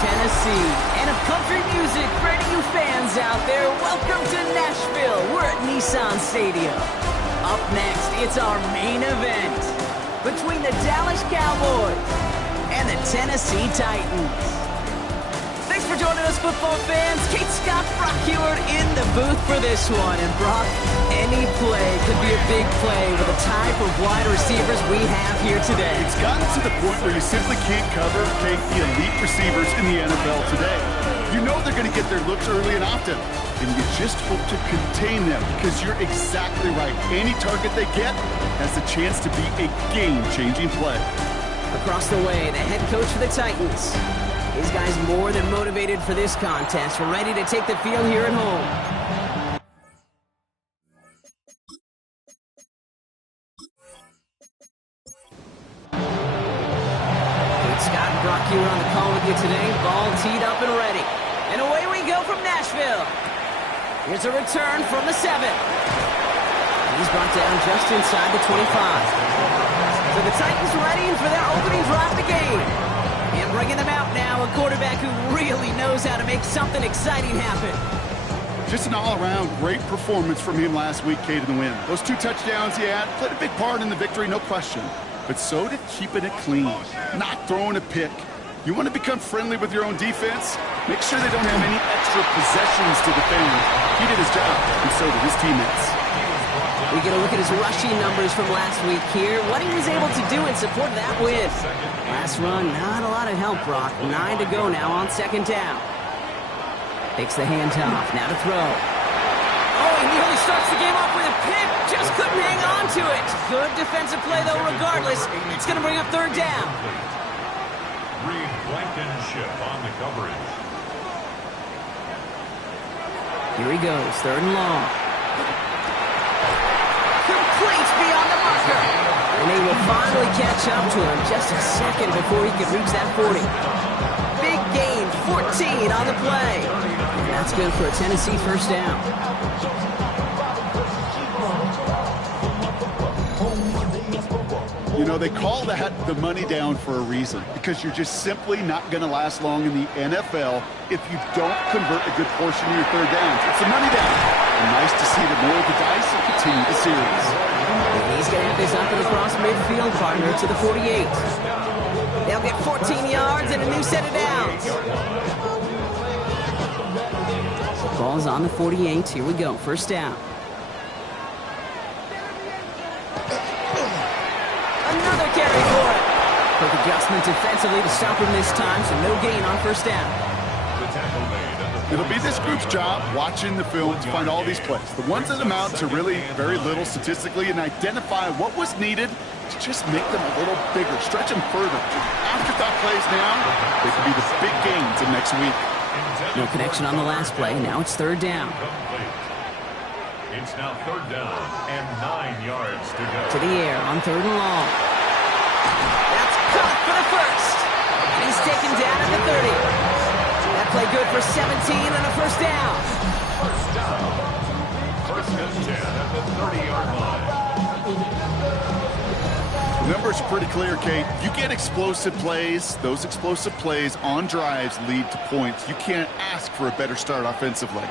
Tennessee. And of country music, for any you fans out there, welcome to Nashville. We're at Nissan Stadium. Up next, it's our main event between the Dallas Cowboys and the Tennessee Titans. Thanks for joining us, football fans. Kate Scott, Brock Heward in the booth for this one. And Brock, any play could be a big play with the type of wide receivers we have here today. It's gotten to the point where you simply can't cover the elite receivers in the NFL today. You know they're going to get their looks early and often, and you just hope to contain them because you're exactly right. Any target they get has the chance to be a game-changing play. Across the way, the head coach for the Titans. These guys more than motivated for this contest. We're ready to take the field here at home. Scott and Brock here on the call with you today. Ball teed up and ready. And away we go from Nashville. Here's a return from the 7. He's brought down just inside the 25. So the Titans ready for their opening drive of the game. And bringing them out now, a quarterback who really knows how to make something exciting happen. Just an all-around great performance from him last week, Kate, in the win. Those 2 touchdowns he had played a big part in the victory, no question. But so did keeping it clean, not throwing a pick. You want to become friendly with your own defense? Make sure they don't have any extra possessions to defend. He did his job, and so did his teammates. We get a look at his rushing numbers from last week here. What he was able to do in support of that win. Last run, not a lot of help, Brock. 9 to go now on 2nd down. Takes the handoff, now to throw. Oh, he nearly starts the game off with a pick. Just couldn't hang on to it. Good defensive play, though, regardless. It's going to bring up 3rd down. Reed Blankenship on the coverage. Here he goes, 3rd and long. Complete beyond the marker. And they will finally catch up to him just a second before he could reach that 40. Big gain, 14 on the play. And that's good for a Tennessee 1st down. You know, they call that the money down for a reason, because you're just simply not going to last long in the NFL if you don't convert a good portion of your 3rd downs. It's a money down. And nice to see them roll the dice and continue the series. And he's going to have this up and across midfield, partner, to the 48. They'll get 14 yards and a new set of downs. Ball's on the 48. Here we go. 1st down. Another carry for it. Quick adjustment defensively to stop him this time, so no gain on 1st down. It'll be this group's job watching the film to find all these plays. The ones that amount to really very little statistically, and identify what was needed to just make them a little bigger, stretch them further. Afterthought plays now, they could be the big gains of next week. No connection on the last play. Now it's 3rd down. It's now 3rd down and 9 yards to go. To the air on 3rd and long. That's caught for the 1st. And he's taken down at the 30. That play good for 17 and a 1st down. 1st down. 1st and 10 at the 30-yard line. The numbers are pretty clear, Kate. You get explosive plays. Those explosive plays on drives lead to points. You can't ask for a better start offensively.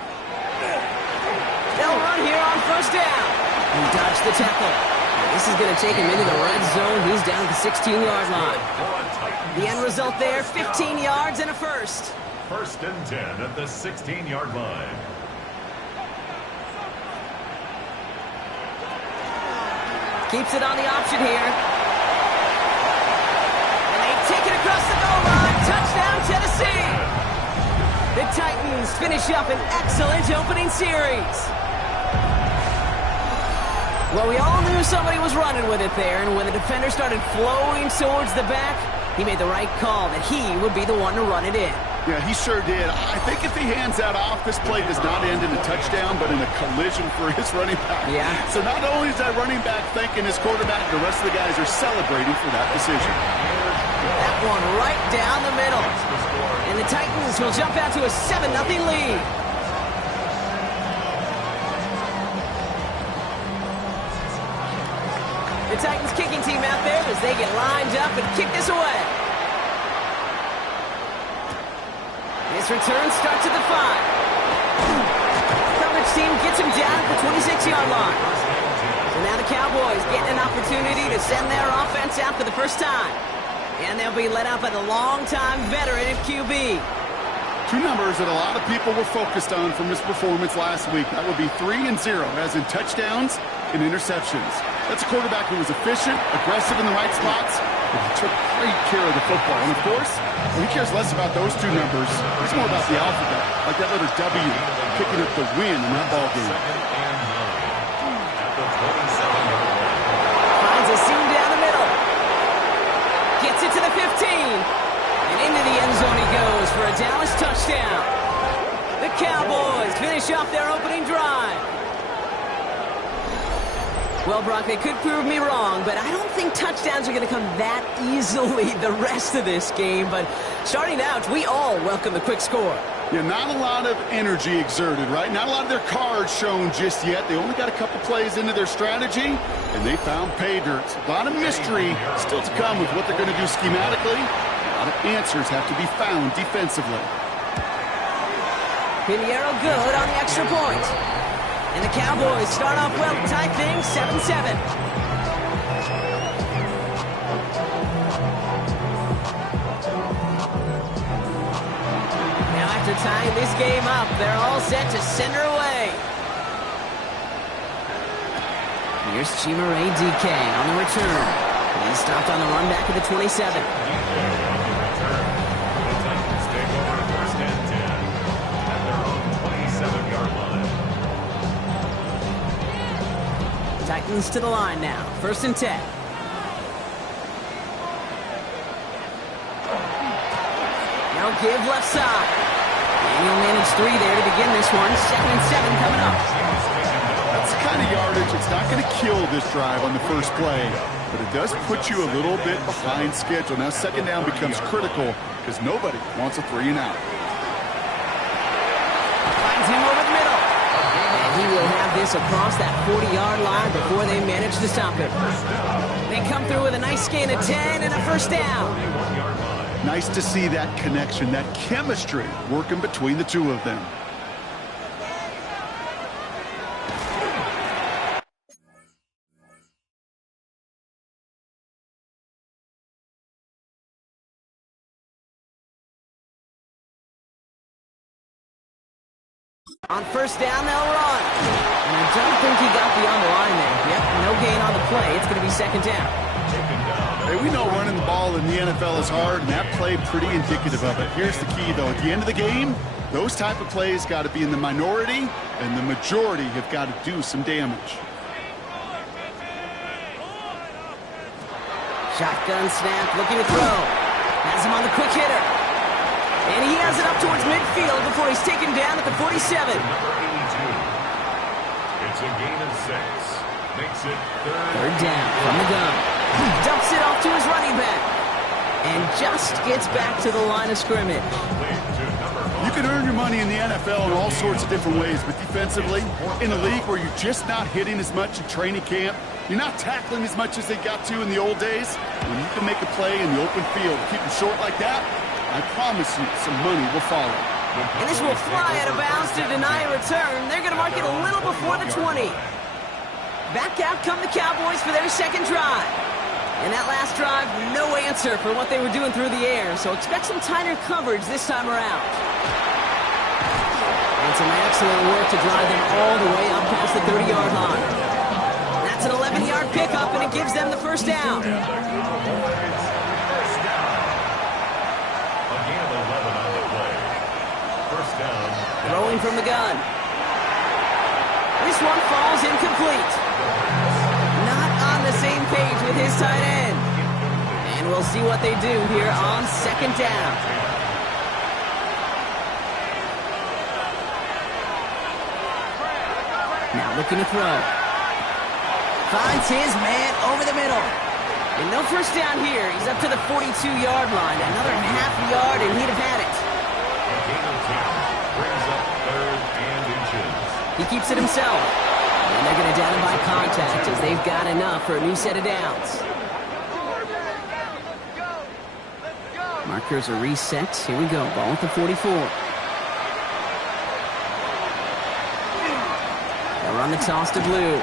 They'll run here on 1st down. He dodged the tackle. This is going to take him into the red zone. He's down at the 16-yard line. The end result there, 15 yards and a 1st. 1st and 10 at the 16-yard line. Keeps it on the option here. And they take it across the goal line. Touchdown, Tennessee. The Titans finish up an excellent opening series. Well, we all knew somebody was running with it there, and when the defender started flowing towards the back, he made the right call that he would be the one to run it in. Yeah, he sure did. I think if he hands that off, this play does not end in a touchdown, but in a collision for his running back. Yeah. So not only is that running back thanking his quarterback, the rest of the guys are celebrating for that decision. That one right down the middle. And the Titans will jump out to a 7-0 lead. The Titans kicking team out there as they get lined up and kick this away. This return starts at the 5. Coverage team gets him down at the 26-yard line. So now the Cowboys getting an opportunity to send their offense out for the first time. And they'll be led out by the longtime veteran at QB. Two numbers that a lot of people were focused on from his performance last week. That would be 3 and 0, as in touchdowns and interceptions. That's a quarterback who was efficient, aggressive in the right spots, and he took great care of the football. And of course, he cares less about those two numbers. It's more about the alphabet, like that letter W, picking up the win in that ball game. Finds a seam down the middle. Gets it to the 15. And into the end zone he goes for a Dallas touchdown. The Cowboys finish off their opening drive. Well, Brock, they could prove me wrong, but I don't think touchdowns are going to come that easily the rest of this game. But starting out, we all welcome the quick score. Yeah, not a lot of energy exerted, right? Not a lot of their cards shown just yet. They only got a couple plays into their strategy, and they found pay dirt. A lot of mystery still to come with what they're going to do schematically. A lot of answers have to be found defensively. Pinheiro good on the extra point. And the Cowboys start off well to tie things 7-7. Now after tying this game up, they're all set to send her away. Here's Chimere DK on the return. He's stopped on the run back at the 27. Titans to the line now. 1st and 10. Now give left side. And he'll manage 3 there to begin this one. 2nd and 7 coming up. That's the kind of yardage. It's not going to kill this drive on the first play, but it does put you a little bit behind schedule. Now 2nd down becomes critical because nobody wants a 3 and out. Finds him over the middle. He will have this across that 40-yard line before they manage to stop him. They come through with a nice gain of 10 and a 1st down. Nice to see that connection, that chemistry working between the two of them. On 1st down, they'll run. And I don't think he got beyond the line there. Yep, no gain on the play. It's going to be 2nd down. Hey, we know running the ball in the NFL is hard, and that play pretty indicative of it. Here's the key, though. At the end of the game, those type of plays got to be in the minority, and the majority have got to do some damage. Shotgun snap, looking to throw. Has him on the quick hitter. And he has it up towards midfield before he's taken down at the 47. Number 82. It's a gain of 6. Makes it 3rd down from the gun. He dumps it off to his running back. And just gets back to the line of scrimmage. You can earn your money in the NFL in all sorts of different ways, but defensively, in a league where you're just not hitting as much in training camp, you're not tackling as much as they got to in the old days, when you can make a play in the open field, keep them short like that, I promise you some money will follow. And this will fly out of bounds to deny a return. They're going to mark it a little before the 20. Back out come the Cowboys for their 2nd drive. And that last drive, no answer for what they were doing through the air. So expect some tighter coverage this time around. And some excellent work to drive them all the way up past the 30-yard line. That's an 11-yard pickup, and it gives them the 1st down. Throwing from the gun. This one falls incomplete. Not on the same page with his tight end. And we'll see what they do here on 2nd down. Now looking to throw. Finds his man over the middle. And no 1st down here. He's up to the 42-yard line. Another half yard, and he'd have had it. He keeps it himself. And they're going to down him by contact as they've got enough for a new set of downs. Markers are reset. Here we go. Ball at the 44. run the toss to Blue.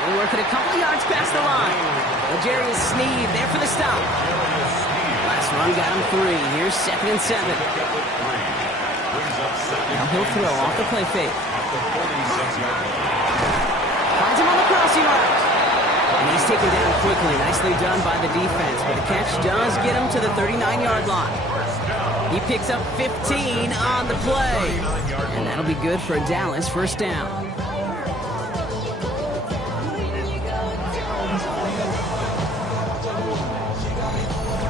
They're working a couple yards past the line. L'Jarius Sneed there for the stop. Last run got him 3. Here's 2nd and 7. Now he'll throw off the play fake. Finds him on the crossing route. And he's taken down quickly. Nicely done by the defense. But the catch does get him to the 39-yard line. He picks up 15 on the play. And that'll be good for a Dallas first down.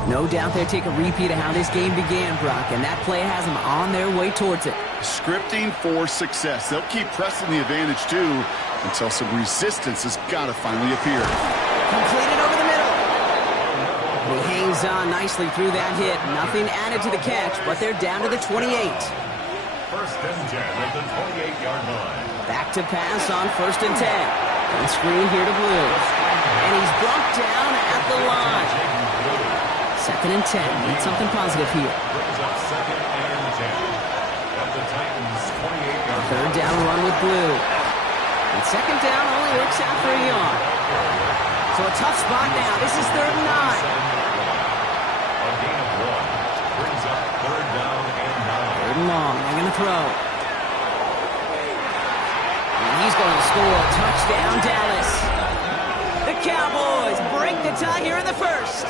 No doubt they'll take a repeat of how this game began, Brock, and that play has them on their way towards it. Scripting for success. They'll keep pressing the advantage, too, until some resistance has got to finally appear. Completed over the middle. He hangs on nicely through that hit. Nothing added to the catch, but they're down to the 28. First and 10 at the 28-yard line. Back to pass on 1st and 10. And screen here to Blue. And he's brought down at the line. 2nd and 10. Need something positive here. Brings up 2nd and 10 at the Titans' 28-yard line. 3rd down run with Blue. And 2nd down only works out for a yard. So a tough spot now. This is 3rd and 9. A gain of 1 brings up 3rd down and 9. 3rd and long. They're going to throw. And he's going to score. Touchdown, Dallas. The Cowboys break the tie here in the first.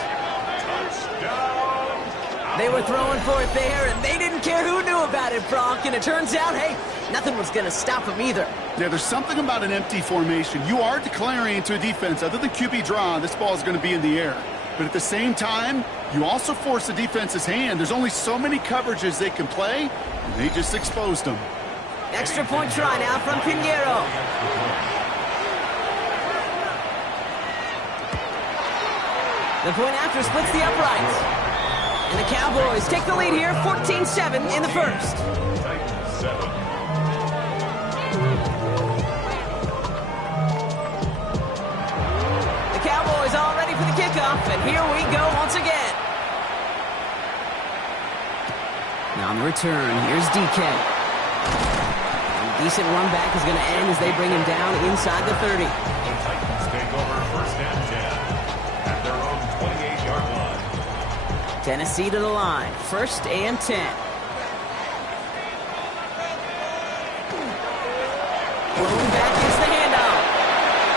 They were throwing for it there, and they didn't care who knew about it, Brock. And it turns out, hey, nothing was going to stop them either. Yeah, there's something about an empty formation. You are declaring to a defense, other than QB draw, this ball is going to be in the air. But at the same time, you also force the defense's hand. There's only so many coverages they can play, and they just exposed them. Extra point try now from Pinheiro. The point after splits the uprights. And the Cowboys take the lead here, 14-7 in the first. Titans 7. The Cowboys all ready for the kickoff, and here we go once again. Now on the return, here's DK. A decent run back is going to end as they bring him down inside the 30. The Titans take over 1st and 10 at their own 28-yard line. Tennessee to the line, 1st and 10. Rolling back is the handoff.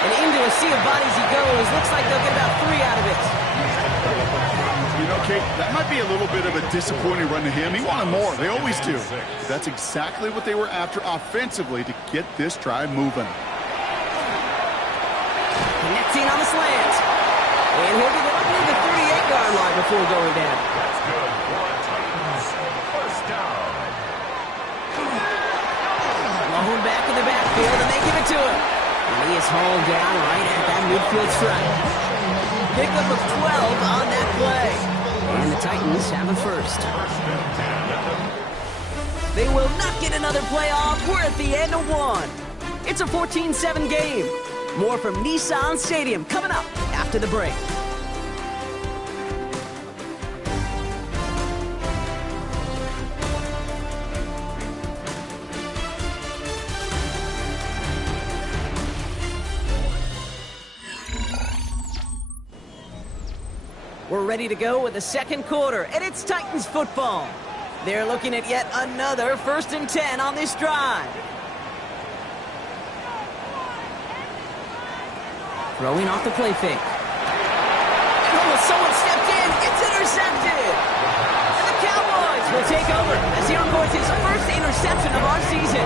And into a sea of bodies he goes. Looks like they'll get about 3 out of it. You know, Kate, that might be a little bit of a disappointing run to him. He wanted more. They always do. But that's exactly what they were after offensively to get this drive moving. Connecting on the slant. And he'll get up near the 38-yard line before going down. That's good for Titans. First down. Mahone back in the backfield, and they give it to him. And he is hauled down right at that midfield stripe. Pickup of 12 on that play. And the Titans have a first. They will not get another play off. We're at the end of 1. It's a 14-7 game. More from Nissan Stadium coming up after the break. We're ready to go with the second quarter, and it's Titans football. They're looking at yet another 1st and 10 on this drive. Throwing off the play fake. Oh, someone stepped in. It's intercepted. And the Cowboys will take over as he records his first interception of our season.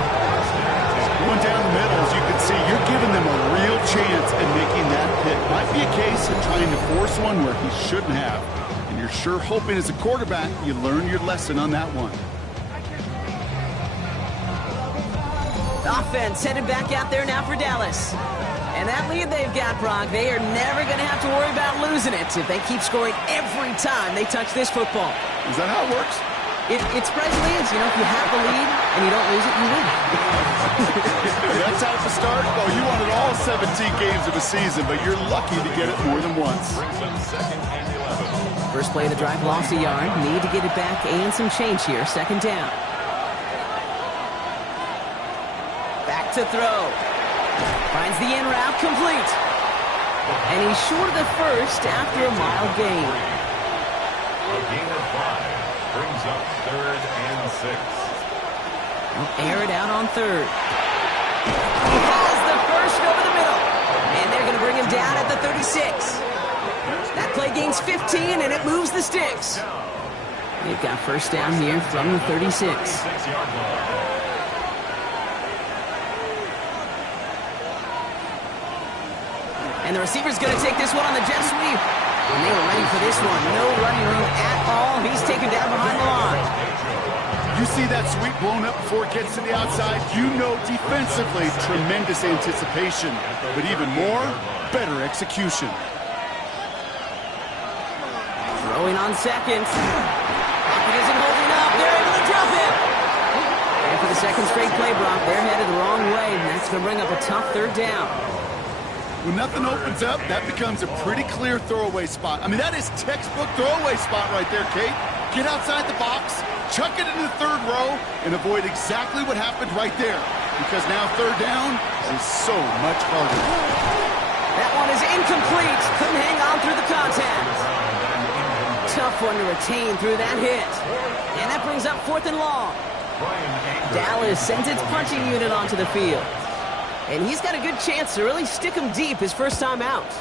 Going down the middle, as you can see, you're giving them a real chance at making that pick. Might be a case of trying to force one where he shouldn't have. And you're sure hoping as a quarterback you learn your lesson on that one. The offense headed back out there now for Dallas. And that lead they've got, Brock, they are never going to have to worry about losing it if they keep scoring every time they touch this football. Is that how it works? It surprisingly is. You know, if you have the lead and you don't lose it, you win. That's how to start. Well, you wanted all 17 games of a season, but you're lucky to get it more than once. Brings up 2nd and 11. First play of the drive, lost a yard. Need to get it back and some change here. 2nd down. Back to throw. Finds the in route complete. And he's short of the first after a mile gain. A gain of 5 brings up 3rd and 6. He'll air it out on 3rd. He has the first over the middle. And they're going to bring him down at the 36. That play gains 15, and it moves the sticks. They've got first down here from the 36. And the receiver's going to take this one on the jet sweep. And they were ready for this one. No running room at all. He's taken down behind the line. You see that sweep blown up before it gets to the outside, you know defensively, tremendous anticipation. But even more, better execution. Throwing on second. Pocket isn't holding up. They're able to drop him. And for the second straight play, Brock, they're headed the wrong way. And that's going to bring up a tough 3rd down. When nothing opens up, that becomes a pretty clear throwaway spot. I mean, that is textbook throwaway spot right there, Kate. Get outside the box, chuck it into the 3rd row, and avoid exactly what happened right there. Because now 3rd down is so much harder. That one is incomplete. Couldn't hang on through the contact. Tough one to retain through that hit. And that brings up 4th and long. Dallas sends its punching unit onto the field. And he's got a good chance to really stick him deep his first time out.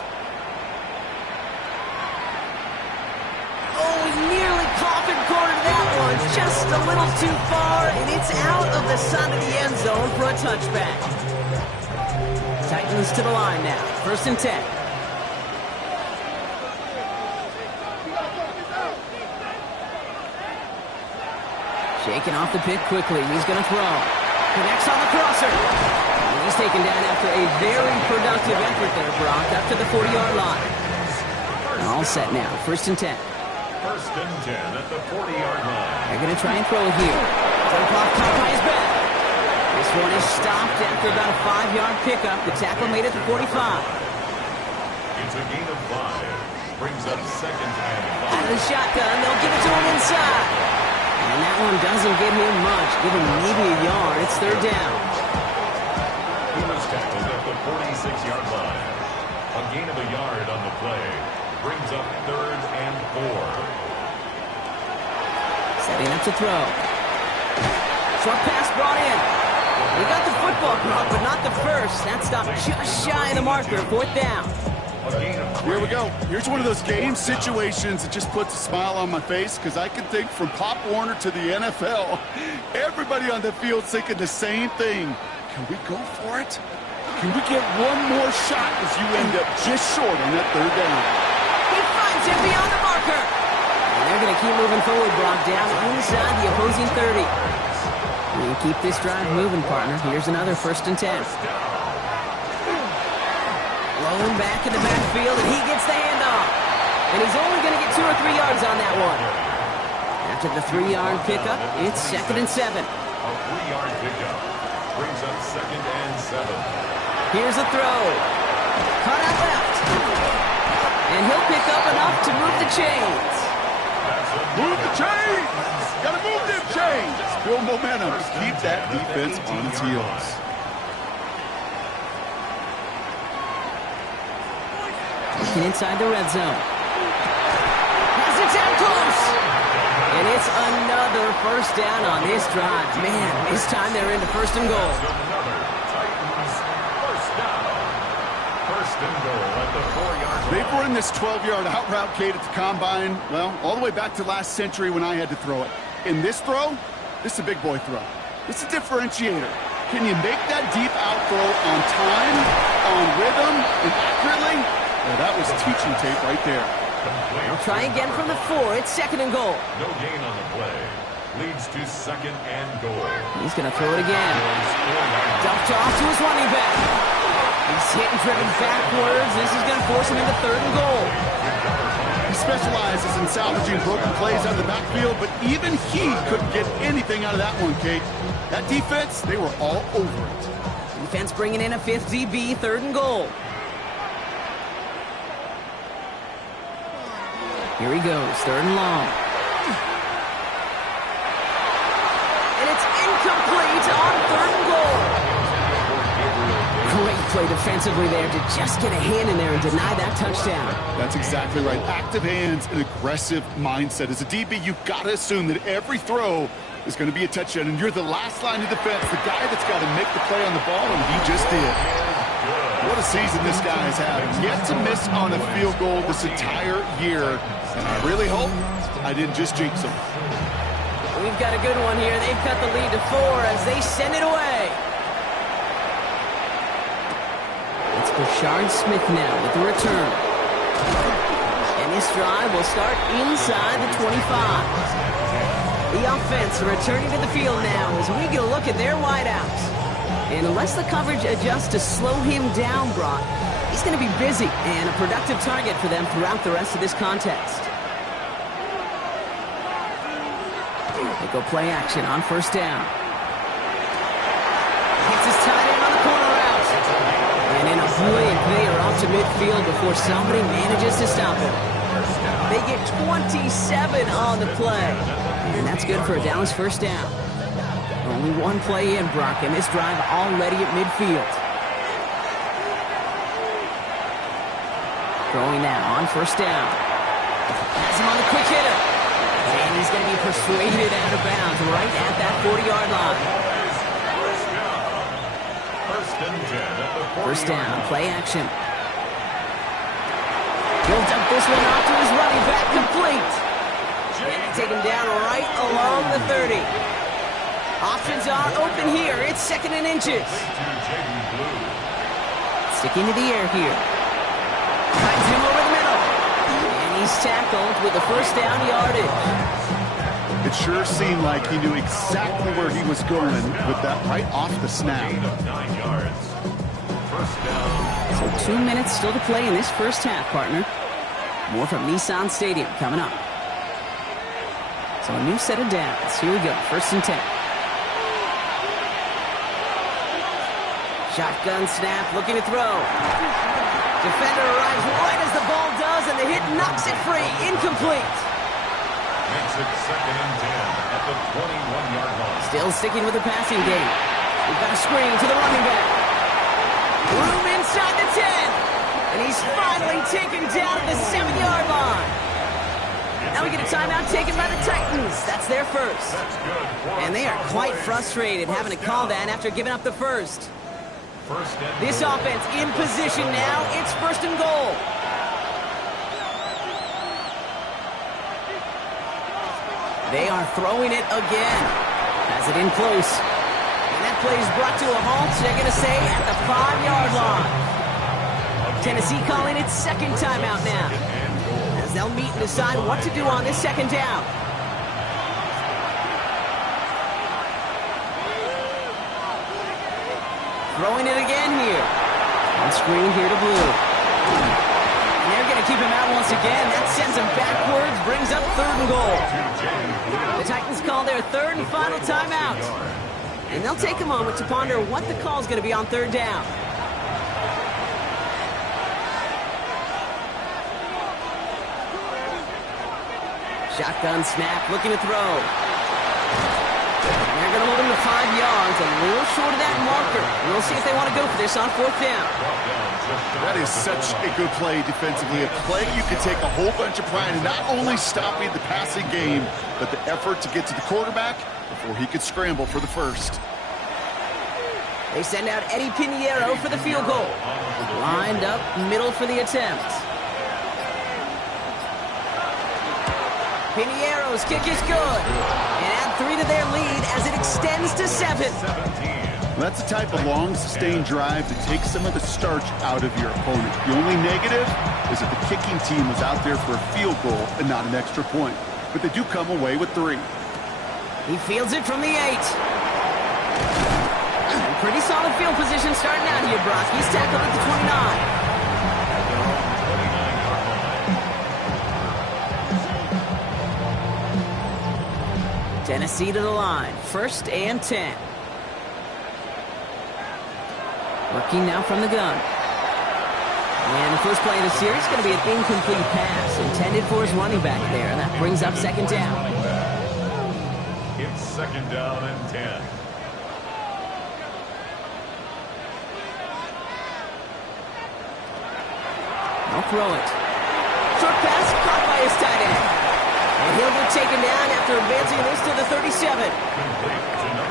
Oh, he nearly coffin cornered that one. Just a little too far, and it's out of the side of the end zone for a touchback. Titans to the line now. 1st and 10. Shaking off the pick quickly. He's going to throw. Connects on the crosser. And he's taken down after a very productive effort there, Brock, up to the 40-yard line. All set now. 1st and 10. 1st and 10 at the 40-yard line. They're going to try and throw it here. Jump off caught by his back. This one is stopped after about a 5-yard pickup. The tackle made it to 45. It's a gain of 5. Brings up 2nd and 5. Out of the shotgun, they'll give it to him inside. And that one doesn't give him much. Give him maybe a yard. It's 3rd down. He was tackled at the 46-yard line. A gain of a yard on the play. Brings up 3rd and 4. Setting up to throw. Short pass brought in. He got the football, but not the first. That stopped just shy of the marker. 4th down. Here we go. Here's one of those game situations that just puts a smile on my face because I can think from Pop Warner to the NFL. Everybody on the field's thinking the same thing. Can we go for it? Can we get one more shot as you end up just short on that 3rd down? He finds him beyond the marker. And they're going to keep moving forward, Brock, down inside the opposing 30. We keep this drive moving, partner. Here's another 1st and 10. Rolling back in the backfield, and he gets the handoff. And he's only going to get 2 or 3 yards on that one. After the 3-yard pickup, it's 2nd and 7. A 3-yard pickup brings up 2nd and 7. Here's a throw. Cut out left. And he'll pick up enough to move the chains. Move the chains! Gotta move them chains! Build momentum. Keep that defense on its heels. Looking inside the red zone. Has it down close. And it's another 1st down on this drive. Man, this time they're into 1st and goal. Another Titans 1st down. 1st and goal at the 4-yard line. They've run this 12-yard out route, Kate, at the combine, well, all the way back to last century when I had to throw it. In this throw, this is a big boy throw. It's a differentiator. Can you make that deep out throw on time, on rhythm, and accurately? Well, that was teaching tape right there. They'll try again from the 4. It's 2nd and goal. No gain on the play. Leads to 2nd and goal. He's going to throw it again. Dumped off to his running back. He's hit and driven backwards. This is going to force him into 3rd and goal. He specializes in salvaging broken plays out of the backfield, but even he couldn't get anything out of that one, Kate. That defense, they were all over it. Defense bringing in a 5th DB, 3rd and goal. Here he goes, 3rd and long. And it's incomplete on 3rd and goal. play defensively there to just get a hand in there and deny that touchdown. That's exactly right. Active hands and aggressive mindset. As a DB, you've got to assume that every throw is going to be a touchdown, and you're the last line of defense, the guy that's got to make the play on the ball, and he just did. What a season this guy has had. Yet to miss on a field goal this entire year, and I really hope I didn't just jinx him. We've got a good one here. They've cut the lead to 4 as they send it away. It's Bashard Smith now with the return. And this drive will start inside the 25. The offense returning to the field now as we get a look at their wideouts. And unless the coverage adjusts to slow him down, Brock, he's going to be busy and a productive target for them throughout the rest of this contest. They go play action on first down. Hits his tight end on the corner route. And in a blink, they are off to midfield before somebody manages to stop him. They get 27 on the play. And that's good for a Dallas first down. Only one play in, Brock, and this drive already at midfield. Throwing now on first down. Has him on the quick hitter. And he's going to be persuaded out of bounds right at that 40-yard line. First down, play action. He'll dump this one off to his running back, complete. And they take him down right along the 30. Options are open here. It's second and inches. Sticking to the air here. Finds him over the middle. And he's tackled with the first down yardage. It sure seemed like he knew exactly where he was going with that right off the snap. So 2 minutes still to play in this first half, partner. More from Nissan Stadium coming up. So a new set of downs. Here we go, first and 10. Shotgun snap, looking to throw. Defender arrives right as the ball does, and the hit knocks it free. Incomplete. Makes it second and 10 at the 21-yard line. Still sticking with the passing game. We've got a screen to the running back. Room inside the 10. And he's finally taken down at the 7-yard line. Now we get a timeout taken by the Titans. That's their first. And they are quite frustrated having to call that after giving up the first. This offense in position now. It's first and goal. They are throwing it again. Has it in close. And that play is brought to a halt, they're going to say, at the 5-yard line. Tennessee calling its second timeout now, as they'll meet and decide what to do on this second down. Throwing it again here. On screen here to Blue. And they're going to keep him out once again. That sends him backwards, brings up third and goal. The Titans call their third and final timeout. And they'll take a moment to ponder what the call is going to be on third down. Shotgun snap, looking to throw. And they're going to hold him to 5 yards, a little short of that marker. We'll see if they want to go for this on fourth down. That is such a good play defensively. A play you could take a whole bunch of pride in, not only stopping the passing game, but the effort to get to the quarterback before he could scramble for the first. They send out Eddie Pinheiro for the field goal. Lined up middle for the attempt. Pinheiro's kick is good. And add 3 to their lead as it extends to 7. Well, that's the type of long, sustained drive that takes some of the starch out of your opponent. The only negative is that the kicking team was out there for a field goal and not an extra point. But they do come away with 3. He fields it from the 8. And pretty solid field position starting out here, Brock. He's tackled at the 29. Tennessee to the line. First and 10. Working now from the gun. And the first play of the series is going to be an incomplete pass intended for his running back there. And that brings up second down. It's second down and 10. They'll throw it. Short pass caught by his tight end. And he'll get taken down after advancing this to the 37.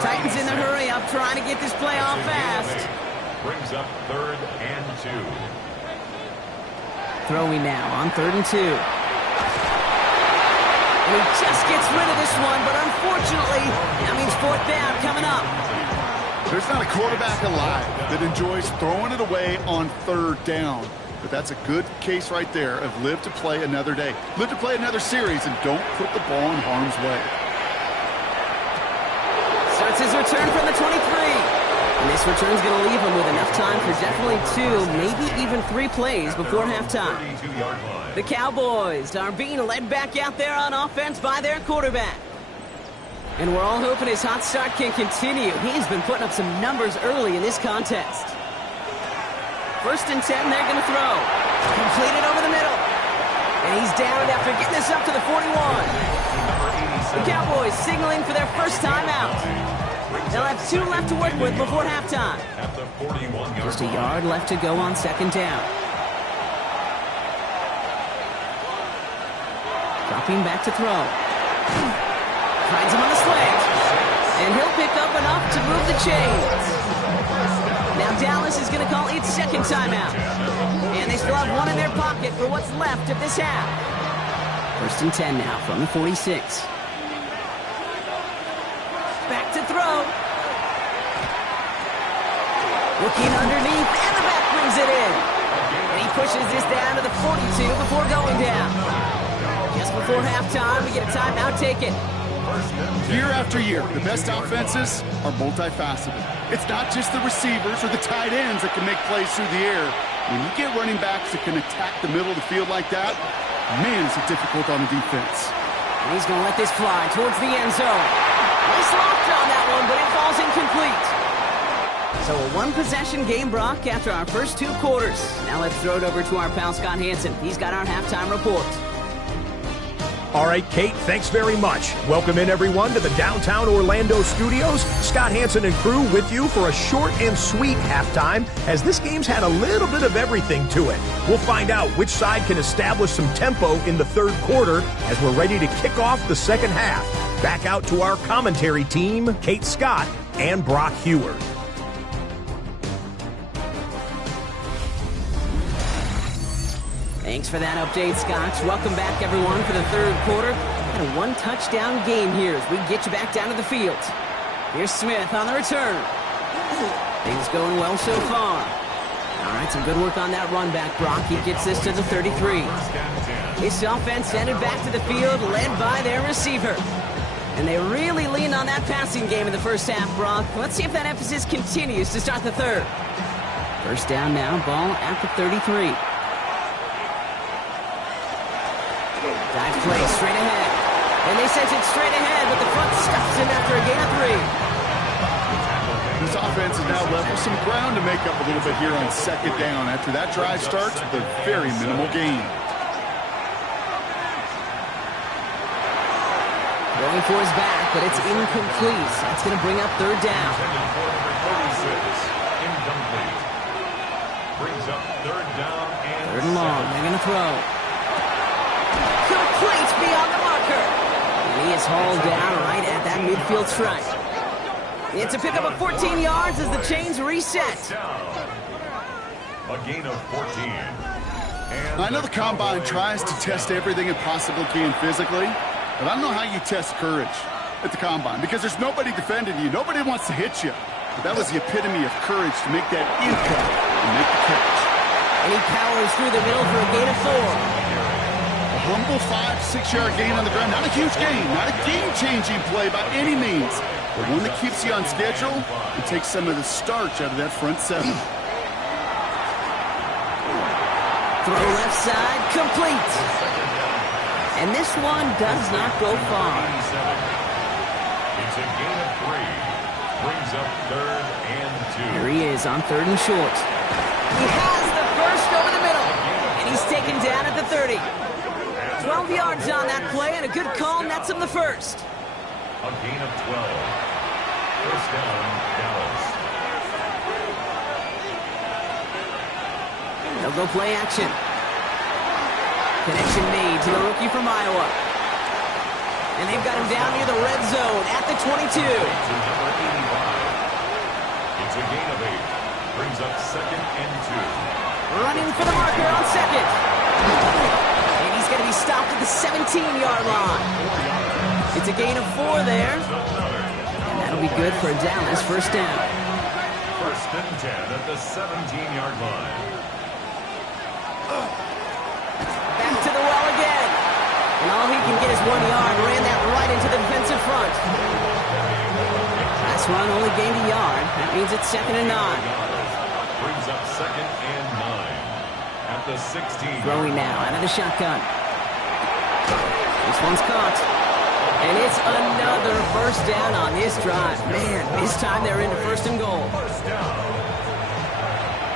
Titans in the hurry up, trying to get this play off fast. Brings up 3rd and 2. Throwing now on 3rd and 2. And he just gets rid of this one, but unfortunately, that means 4th down coming up. There's not a quarterback alive that enjoys throwing it away on 3rd down. But that's a good case right there of live to play another day. Live to play another series and don't put the ball in harm's way. Starts his return from the 23. And this return's going to leave him with enough time for definitely 2, maybe even 3 plays before halftime. The Cowboys are being led back out there on offense by their quarterback. And we're all hoping his hot start can continue. He's been putting up some numbers early in this contest. 1st and 10, they're going to throw. Completed over the middle. And he's down after getting this up to the 41. The Cowboys signaling for their first timeout. They'll have 2 left to work with before halftime. Just a yard left to go on 2nd down. Dropping back to throw. Finds him on the slant. And he'll pick up enough to move the chains. Now Dallas is going to call its 2nd timeout. And they still have 1 in their pocket for what's left of this half. 1st and 10 now from the 46. Back to throw. Looking underneath, and the back brings it in. And he pushes this down to the 42 before going down. Just before halftime, we get a timeout taken. Year after year, the best offenses are multifaceted. It's not just the receivers or the tight ends that can make plays through the air. When you get running backs that can attack the middle of the field like that, man, is it difficult on the defense. And he's going to let this fly towards the end zone. Nice loft on that one, but it falls incomplete. So a 1-possession game, Brock, after our first 2 quarters. Now let's throw it over to our pal Scott Hansen. He's got our halftime report. All right, Kate, thanks very much. Welcome in, everyone, to the downtown Orlando studios. Scott Hansen and crew with you for a short and sweet halftime, as this game's had a little bit of everything to it. We'll find out which side can establish some tempo in the 3rd quarter as we're ready to kick off the 2nd half. Back out to our commentary team, Kate Scott and Brock Heward. Thanks for that update, Scott. Welcome back, everyone, for the 3rd quarter. And a 1-touchdown game here as we get you back down to the field. Here's Smith on the return. Things going well so far. All right, some good work on that run back, Brock. He gets this to the 33. This offense headed back to the field, led by their receiver. And they really leaned on that passing game in the first half, Brock. Let's see if that emphasis continues to start the 3rd. 1st down now, ball at the 33. Dive play straight ahead. And they sent it straight ahead, but the front stops him after a gain of 3. This offense is now left with some ground to make up a little bit here on 2nd down after that drive starts with a very minimal gain. Going for his back, but it's incomplete. That's going to bring up 3rd down. Incomplete. Brings up 3rd down and 3rd and long. They're going to throw. Complete beyond the marker. And he is hauled down right at that midfield stripe. It's a pickup of 14 yards as the chains reset. A gain of 14. I know the Combine tries to test everything it possibly can physically, but I don't know how you test courage at the Combine because there's nobody defending you. Nobody wants to hit you. But that was the epitome of courage to make that impact and make the catch. And he powers through the middle for a gain of 4. Humble 5-6-yard gain on the ground. Not a huge gain, not a game-changing play by any means, but one that keeps you on schedule and takes some of the starch out of that front 7. Throw left side, complete. And this one does not go far. It's a gain of 3. Brings up 3rd and 2. Here he is on 3rd and short. He has the first over the middle, and he's taken down at the 30. 12 yards on that play, and a good call nets him the first. A gain of 12. 1st down, Dallas. They'll go play action. Connection made to the rookie from Iowa. And they've got him down near the red zone at the 22. To number 85. It's a gain of 8. Brings up 2nd and 2. Running for the marker on 2nd. And he's going to be stopped at the 17-yard line. It's a gain of 4 there. And that'll be good for Dallas. First down. 1st and 10 at the 17-yard line. Back to the well again. And all he can get is 1 yard. Ran that right into the defensive front. Last run only gained a yard. That means it's 2nd and 9. Brings up 2nd and 9 at the 16. Throwing now out of the shotgun. This one's caught. And it's another first down on this drive. Man, this time they're into 1st and goal. First down.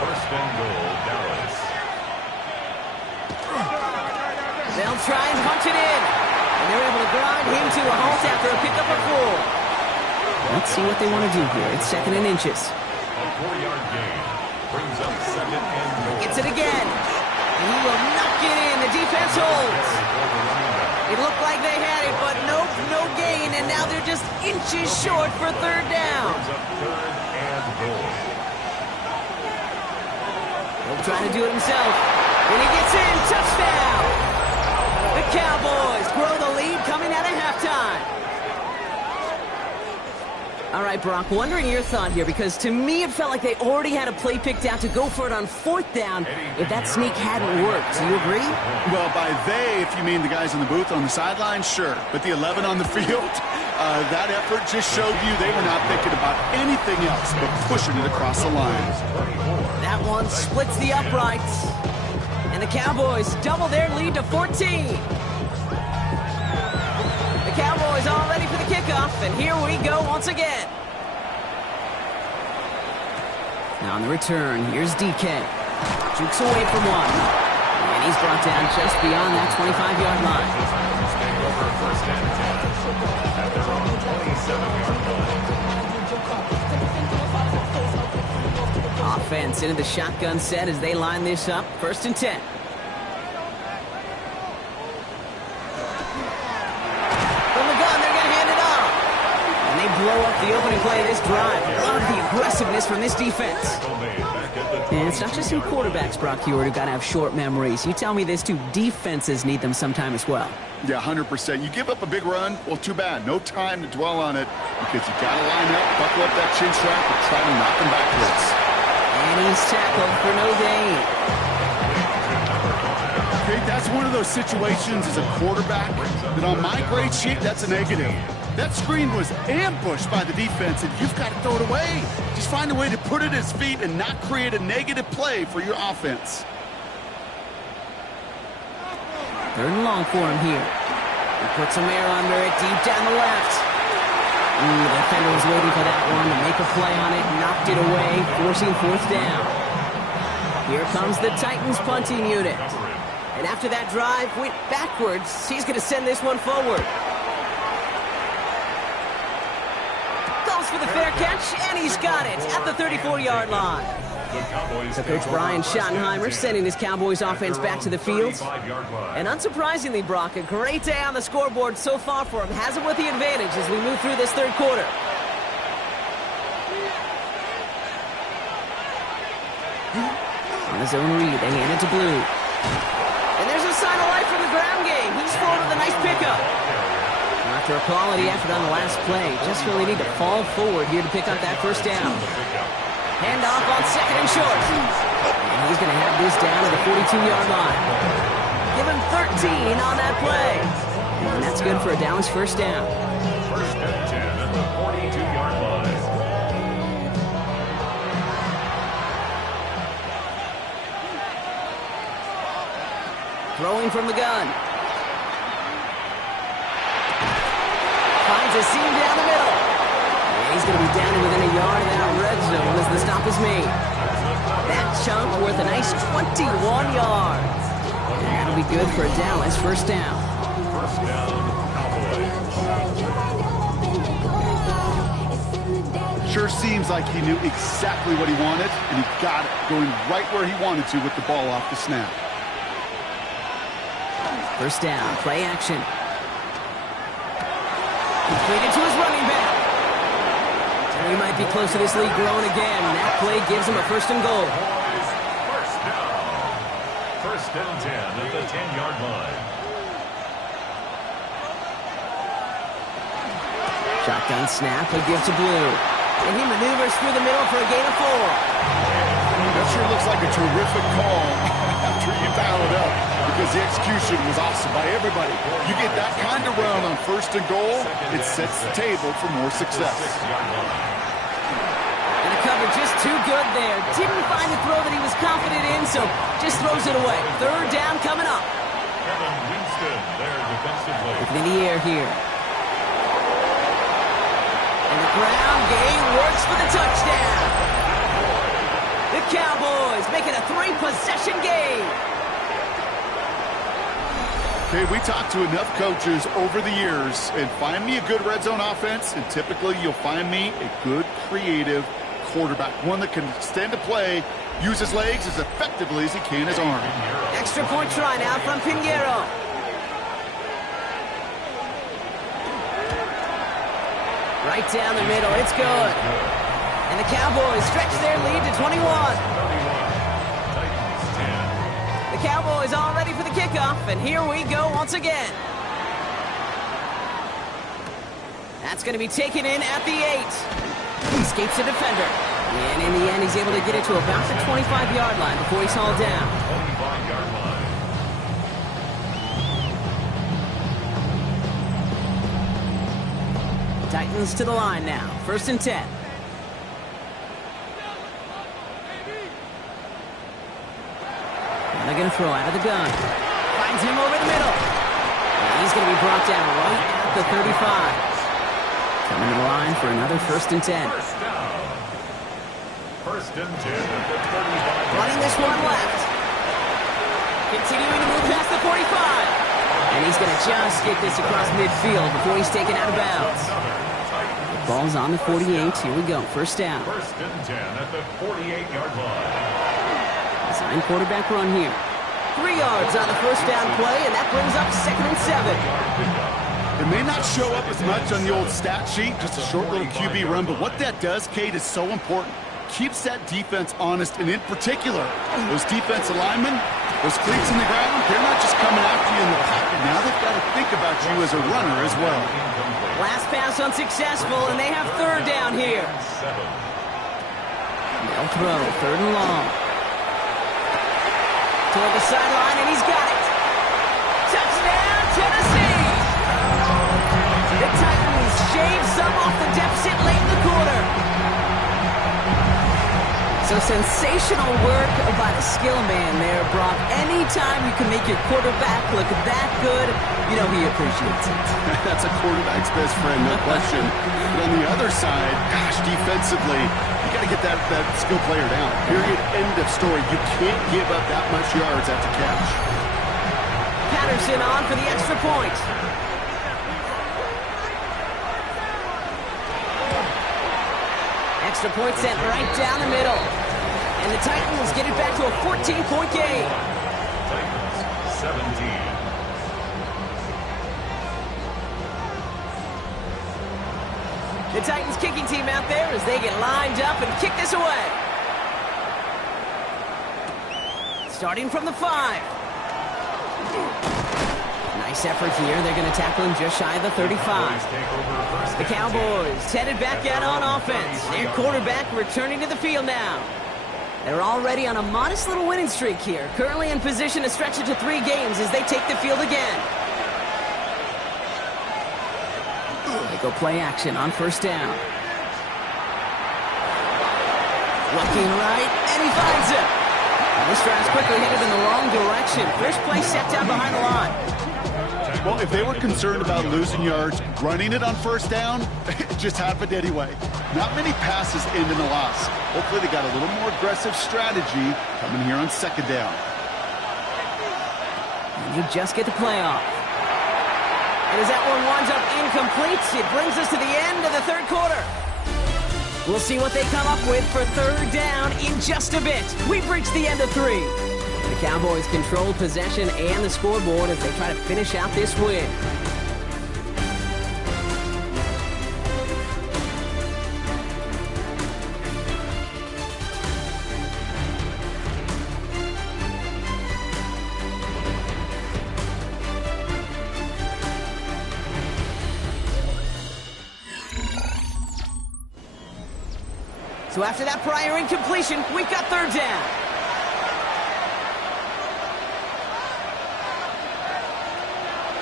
1st and goal, Dallas. They'll try and punch it in. And they're able to grind him to a halt after a pickup of 4. Let's see what they want to do here. It's 2nd and inches. A 4-yard gain. Brings up 2nd and goal. Gets it again. And he will knock it in. The defense holds. It looked like they had it, but nope, no gain. And now they're just inches short for 3rd down. Brings up 3rd and goal. He'll try to do it himself. And he gets in. Touchdown. The Cowboys grow the lead coming out of halftime. All right, Brock, wondering your thought here, because to me it felt like they already had a play picked out to go for it on 4th down if that sneak hadn't worked. Do you agree? Well, by they, if you mean the guys in the booth on the sideline, sure. But the 11 on the field, that effort just showed you they were not thinking about anything else but pushing it across the line. That one splits the uprights. And the Cowboys double their lead to 14. The Cowboys all ready for the kickoff, and here we go once again. Now on the return, here's DK. Jukes away from one. And he's brought down just beyond that 25-yard line. Over 1st and 10 at their own 27-yard line. Offense into the shotgun set as they line this up. 1st and 10. Blow up the opening play of this drive. Love the aggressiveness from this defense. And it's not just some quarterbacks, Brock Hewitt, who got to have short memories. You tell me this too, defenses need them sometime as well. Yeah, 100%. You give up a big run, well, too bad. No time to dwell on it because you got to line up, buckle up that chin strap, and try to knock them backwards. And he's tackled for no gain. Okay, that's one of those situations as a quarterback that on my grade sheet, that's a negative. That screen was ambushed by the defense, and you've got to throw it away. Just find a way to put it at his feet and not create a negative play for your offense. 3rd and long for him here. He puts some air under it, deep down the left. The defender was waiting for that one to make a play on it, knocked it away, forcing 4th down. Here comes the Titans punting unit. And after that drive went backwards, he's going to send this one forward. For the fair catch, and he's got it at the 34-yard line. So Coach Brian Schottenheimer sending his Cowboys offense back to the field. And unsurprisingly, Brock, a great day on the scoreboard so far for him. Has him with the advantage as we move through this 3rd quarter. On the zone read, they hand it to Blue. And there's a sign of life from the ground game. He's forward with a nice pickup. After a quality effort on the last play, just really need to fall forward here to pick up that 1st down. Hand off on 2nd and short. And he's going to have this down to the 42-yard line. Give him 13 on that play. And that's good for a Dallas 1st down. 1st and 10 at the 42-yard line. Throwing from the gun. Finds a seam down the middle. And he's going to be down to within a yard of that red zone as the stop is made. That chunk worth a nice 21 yards. And that'll be good for a Dallas 1st down. 1st down, Cowboys. Sure seems like he knew exactly what he wanted, and he got it, going right where he wanted to with the ball off the snap. First down, play action. Completed to his running back. He might be close to this league growing again. That play gives him a first and goal. First down. First and 10 at the 10-yard line. Shotgun snap, a give to Blue. And he maneuvers through the middle for a gain of 4. That sure looks like a terrific call after you dial it up, because the execution was awesome by everybody. You get that kind of run on first and goal, it sets the table for more success. And the cover just too good there. Didn't find the throw that he was confident in, so just throws it away. Third down coming up. Kevin Winston there defensively. Looking in the air here. And the ground game works for the touchdown. The Cowboys making a 3-possession game. Okay, we talked to enough coaches over the years, and find me a good red zone offense, and typically you'll find me a good creative quarterback, one that can extend a play, use his legs as effectively as he can his arm. Extra point try now from Pinheiro. Right down the middle, it's good. And the Cowboys stretch their lead to 21. The Cowboys all ready for the kickoff, and here we go once again. That's going to be taken in at the 8. Escapes the defender. And in the end, he's able to get it to about the 25-yard line before he's hauled down. 25-yard line. Titans to the line now. First and 10. And they're going to throw out of the gun. Finds him over the middle. And he's going to be brought down right at the 35. Coming to the line for another first and 10. First down. First and 10 at the 35. Running this one left. Continuing to move past the 45. And he's going to just get this across midfield before he's taken out of bounds. The ball's on the 48. Here we go. First down. First and 10 at the 48-yard line. Design quarterback run here. 3 yards on the first down play, and that brings up second and 7. It may not show up as much on the old stat sheet, just a short little QB run, but what that does, Kate, is so important. Keeps that defense honest, and in particular, those defensive linemen, those cleats in the ground, they're not just coming after you in the pocket. Now they've got to think about you as a runner as well. Last pass unsuccessful, and they have third down here. They'll throw, third and long. Toward the sideline, and he's got it. Touchdown, Tennessee! The Titans shave some off the deficit late in the quarter. So sensational work by the skill man there, Brock. Anytime you can make your quarterback look that good, you know he appreciates it. That's a quarterback's best friend, no question. But on the other side, gosh, defensively, you got to get that skill player down. Period, end of story. You can't give up that much yards after catch. Patterson on for the extra point. Extra point sent right down the middle. And the Titans get it back to a 14-point game. Titans 17. The Titans kicking team out there as they get lined up and kick this away. Starting from the 5. Nice effort here. They're going to tackle him just shy of the 35. The Cowboys headed back out on offense. Their quarterback returning to the field now. They're already on a modest little winning streak here. Currently in position to stretch it to 3 games as they take the field again. They go play action on first down. Looking right, and he finds it. And this drive's quickly headed in the wrong direction. First play set down behind the line. Well, if they were concerned about losing yards, running it on first down, it just happened anyway. Not many passes end in a loss. Hopefully they got a little more aggressive strategy coming here on second down. And you just get the playoff. And as that one winds up incomplete, it brings us to the end of the third quarter. We'll see what they come up with for third down in just a bit. We've reached the end of 3. The Cowboys control possession and the scoreboard as they try to finish out this win. So after that prior incompletion, we've got third down.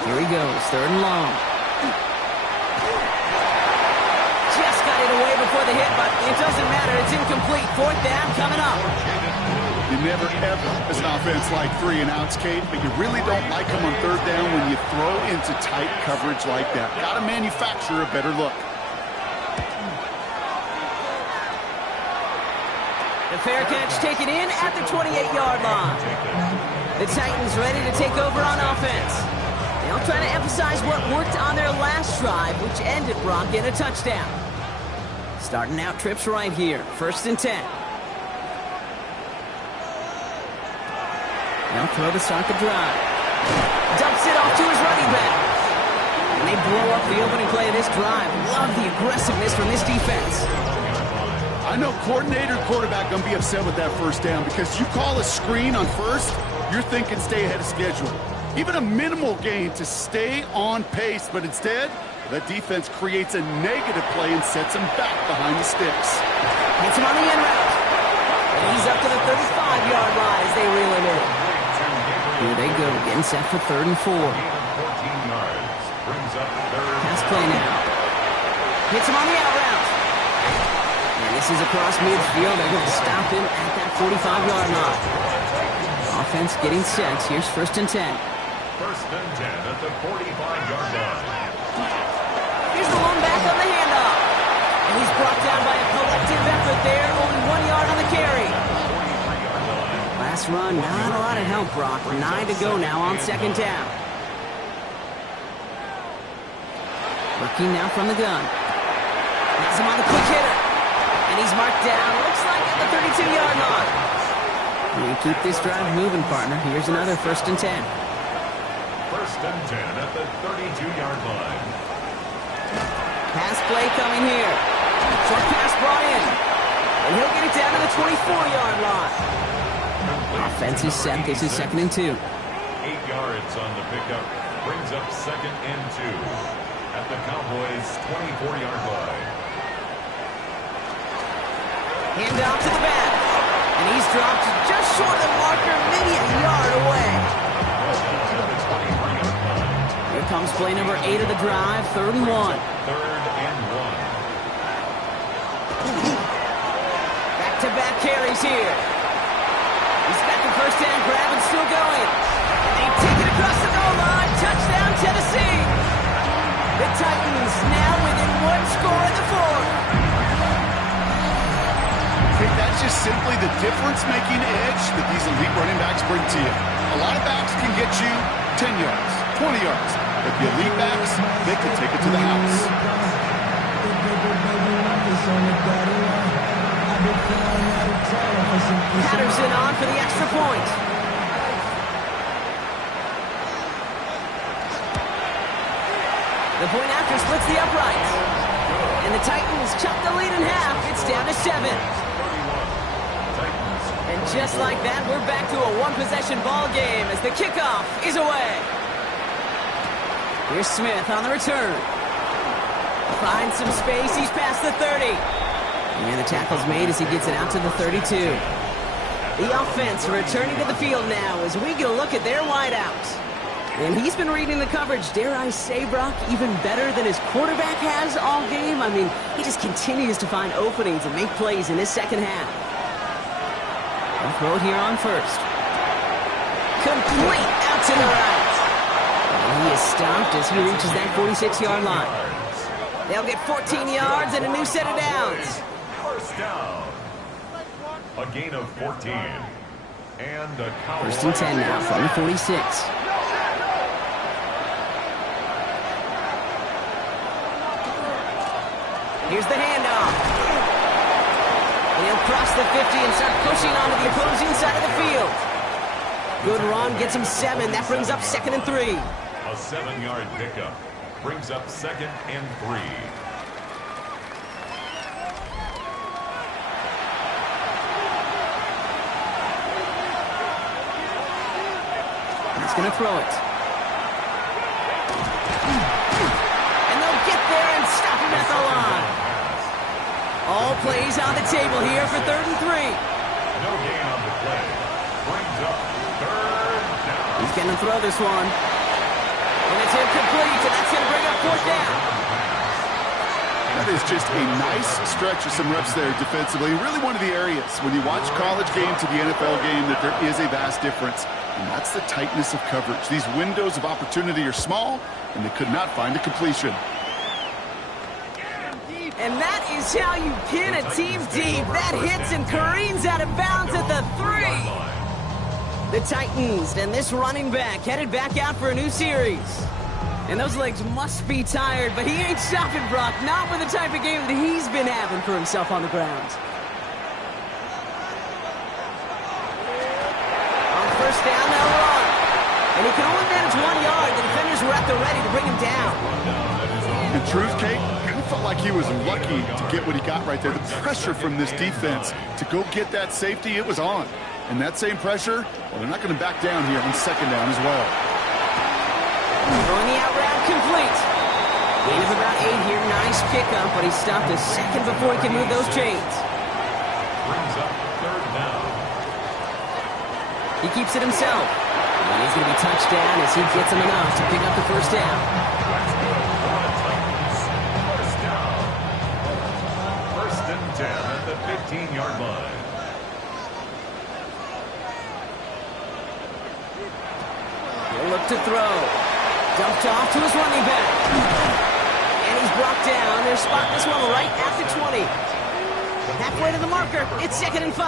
Here he goes, third and long. Just got it away before the hit, but it doesn't matter. It's incomplete. Fourth down coming up. You never, ever, as an offense, like 3 and outs, Kate, but you really don't like them on third down when you throw into tight coverage like that. Got to manufacture a better look. The fair catch taken in at the 28-yard line. The Titans ready to take over on offense. They'll try to emphasize what worked on their last drive, which ended Brock in a touchdown. Starting out trips right here, 1st and 10. They'll throw to start the drive. Dumps it off to his running back. And they blow up the opening play of this drive. Love the aggressiveness from this defense. I know coordinator and quarterback going to be upset with that first down because you call a screen on first, you're thinking stay ahead of schedule. Even a minimal gain to stay on pace, but instead, that defense creates a negative play and sets him back behind the sticks. Hits him on the end route. And he's up to the 35-yard line as they reel him in. Here they go, getting set for 3rd and 4. 14 yards. Brings up third. Pass play now. Hits him on the out route. And this is across midfield. They're going to stop him at that 45-yard line. Offense getting set. Here's 1st and 10. 1st and 10 at the 45-yard line. Here's the one back on the handoff. And he's brought down by a collective effort there. Only 1 yard on the carry. Last run, not a lot of help, Brock. 9 to go now on 2nd down. Working now from the gun. Has him on the quick hitter. And he's marked down, looks like at the 32-yard line. We keep this drive moving, partner. Here's another 1st and 10. 1st and 10 at the 32-yard line. Pass play coming here. Short pass brought in. And he'll get it down to the 24-yard line. Offense is set. This is 2nd and 2. 8 yards on the pickup. Brings up 2nd and 2 at the Cowboys' 24-yard line. Hand off to the back. And he's dropped just short of the marker, maybe a yard away. Here comes play number 8 of the drive, 3rd and 1. 3rd and 1. Back-to-back carries here. He's got the first down grab and still going. And they take it across the goal line. Touchdown, Tennessee. The Titans now within 1 score in the 4th. That's just simply the difference-making edge that these elite running backs bring to you. A lot of backs can get you 10 yards, 20 yards, but the elite backs, they can take it to the house. Patterson on for the extra point. The point after splits the uprights. And the Titans chop the lead in half. It's down to 7. And just like that, we're back to a one-possession ball game as the kickoff is away. Here's Smith on the return. Finds some space. He's past the 30. And the tackle's made as he gets it out to the 32. The offense returning to the field now as we get a look at their wideouts. And he's been reading the coverage, dare I say, Brock, even better than his quarterback has all game. I mean, he just continues to find openings and make plays in this second half. They'll throw it here on first. Complete out to the right. And he is stopped as he reaches that 46-yard line. They'll get 14 yards and a new set of downs. First down. A gain of 14. And a Cowboys. 1st and 10 now from the 46. Here's the handoff. And he'll cross the 50 and start pushing onto the opposing side of the field. Good run, gets him 7. That brings up 2nd and 3. A 7-yard pickup brings up 2nd and 3. He's going to throw it. And they'll get there and stop him at the line. All plays on the table here for 3rd and 3. No gain on the play. Brings up 3rd down. He's going to throw this one. And it's incomplete, and that's going to bring up 4th down. That is just a nice stretch of some reps there defensively. Really one of the areas when you watch college game to the NFL game that there is a vast difference. And that's the tightness of coverage. These windows of opportunity are small, and they could not find a completion. And that is how you pin a team deep. That hits and careens out of bounds at the 3. The Titans and this running back headed back out for a new series. And those legs must be tired, but he ain't stopping, Brock. Not with the type of game that he's been having for himself on the ground. On 1st down, they'll run. And he can only manage 1 yard. The defenders were at the ready to bring him down. In truth, Kate, kind of felt like he was lucky to get what he got right there. The pressure from this defense to go get that safety, it was on. And that same pressure, well, they're not going to back down here on 2nd down as well. Throwing the out route complete. Gain of about 8 here. Nice pickup, but he stopped a second before he can move those chains. Brings up 3rd down. He keeps it himself. And he's going to be touched down as he gets him enough to pick up the 1st down. That's good for the Titans. 1st down. 1st and 10 at the 15-yard line. He'll look to throw. Dumped off to his running back. And he's brought down. They're spotting this one right at the 20. Halfway to the marker. It's 2nd and 5.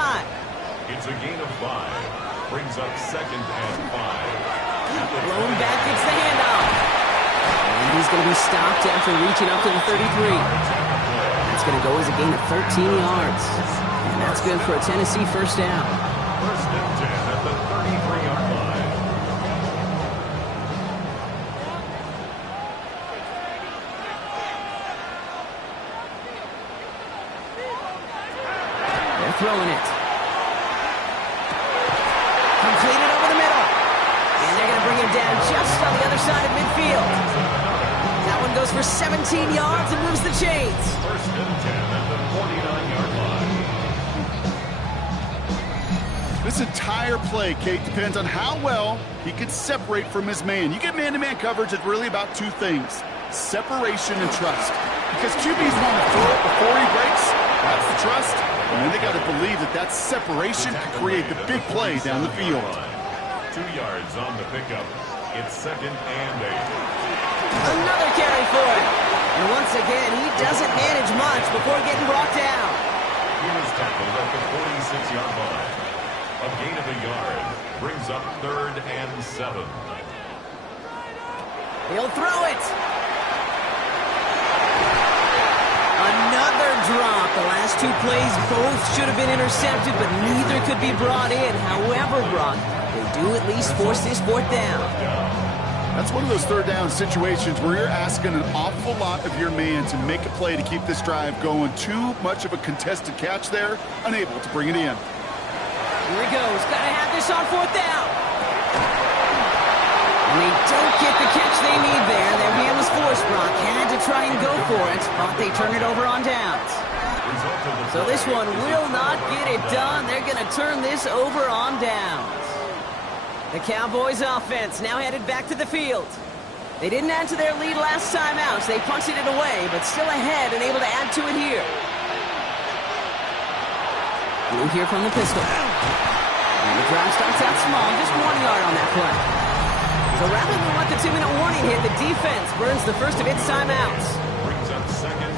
It's a gain of 5. Brings up 2nd and 5. Blown back gets the handoff. And he's going to be stopped after reaching up to the 33. That's going to go as a gain of 13 yards. And that's good for a Tennessee 1st down. 1st and 10 at the 33-yard line. Throwing it. Completed over the middle. And they're going to bring him down just on the other side of midfield. That one goes for 17 yards and moves the chains. 1st and 10 at the 49-yard line. This entire play, Kate, depends on how well he can separate from his man. You get man-to-man coverage, it's really about 2 things. Separation and trust. Because QBs want to throw it before he breaks. That's the trust. And then they got to believe that that separation can create the big play down the field. 2 yards on the pickup. It's 2nd and 8. Another carry for it. And once again, he doesn't manage much before getting brought down. He was tackled at the 46-yard line. A gain of a yard brings up 3rd and 7. He'll throw it. Another drop. The last 2 plays both should have been intercepted, but neither could be brought in. However, Brock, they do at least force this 4th down. That's one of those 3rd down situations where you're asking an awful lot of your man to make a play to keep this drive going. Too much of a contested catch there, unable to bring it in. Here he goes. Got to have this on 4th down. And they don't get the catch they need there. Their hand was forced, Brock. Had to try and go for it, but they turn it over on downs. So this one will not get it done. They're going to turn this over on downs. The Cowboys offense now headed back to the field. They didn't add to their lead last time out, so they punted it away, but still ahead and able to add to it here. Blue here from the pistol. And the drive starts out small, just 1 yard on that play. So rather than let the 2-minute warning hit, the defense burns the first of its timeouts.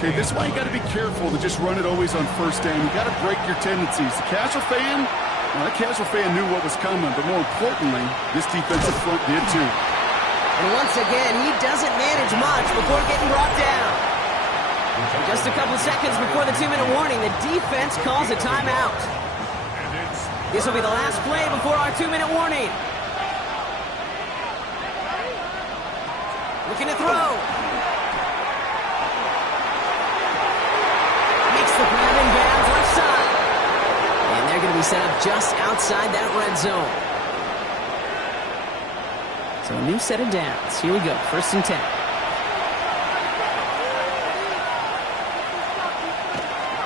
Okay, this is why you got to be careful to just run it always on 1st down. You got to break your tendencies. The casual fan, well, that casual fan knew what was coming, but more importantly, this defensive front did too. And once again, he doesn't manage much before getting brought down. And just a couple seconds before the 2-minute warning, the defense calls a timeout. This will be the last play before our 2-minute warning. Looking to throw. Makes the grab in bounds left side. And they're going to be set up just outside that red zone. So a new set of downs. Here we go. 1st and 10.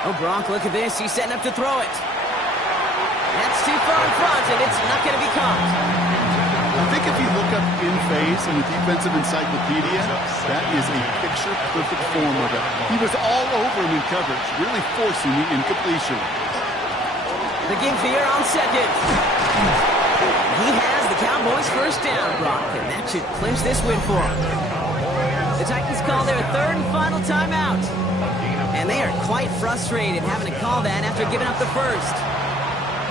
Oh, Gronk, look at this. He's setting up to throw it. That's too far in front, and it's not going to be caught. I think if you look up in phase in the defensive encyclopedia, that is a picture-perfect form of it. He was all over him in coverage, really forcing the incompletion. The give here on second. He has the Cowboys' first down, Brock, and that should clinch this win for him. The Titans call their 3rd and final timeout. And they are quite frustrated having to call that after giving up the first.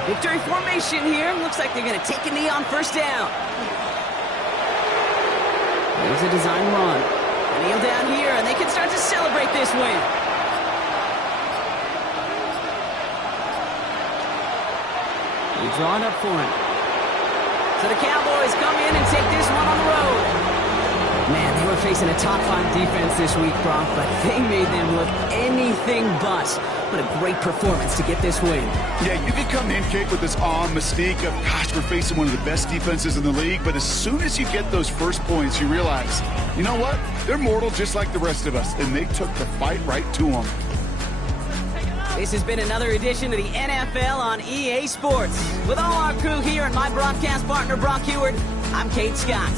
Victory formation here. Looks like they're going to take a knee on 1st down. There's a design run. Kneel down here, and they can start to celebrate this win. They draw it up for him. So the Cowboys come in and take this one on the road. Man, they were facing a top 5 defense this week, Brock, but they made them look anything but. What a great performance to get this win. Yeah, you can come in, Kate, with this awe and mystique of, gosh, we're facing one of the best defenses in the league, but as soon as you get those first points, you realize, you know what? They're mortal just like the rest of us, and they took the fight right to them. This has been another edition of the NFL on EA Sports. With all our crew here and my broadcast partner, Brock Heward, I'm Kate Scott.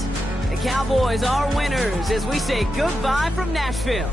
The Cowboys are winners as we say goodbye from Nashville.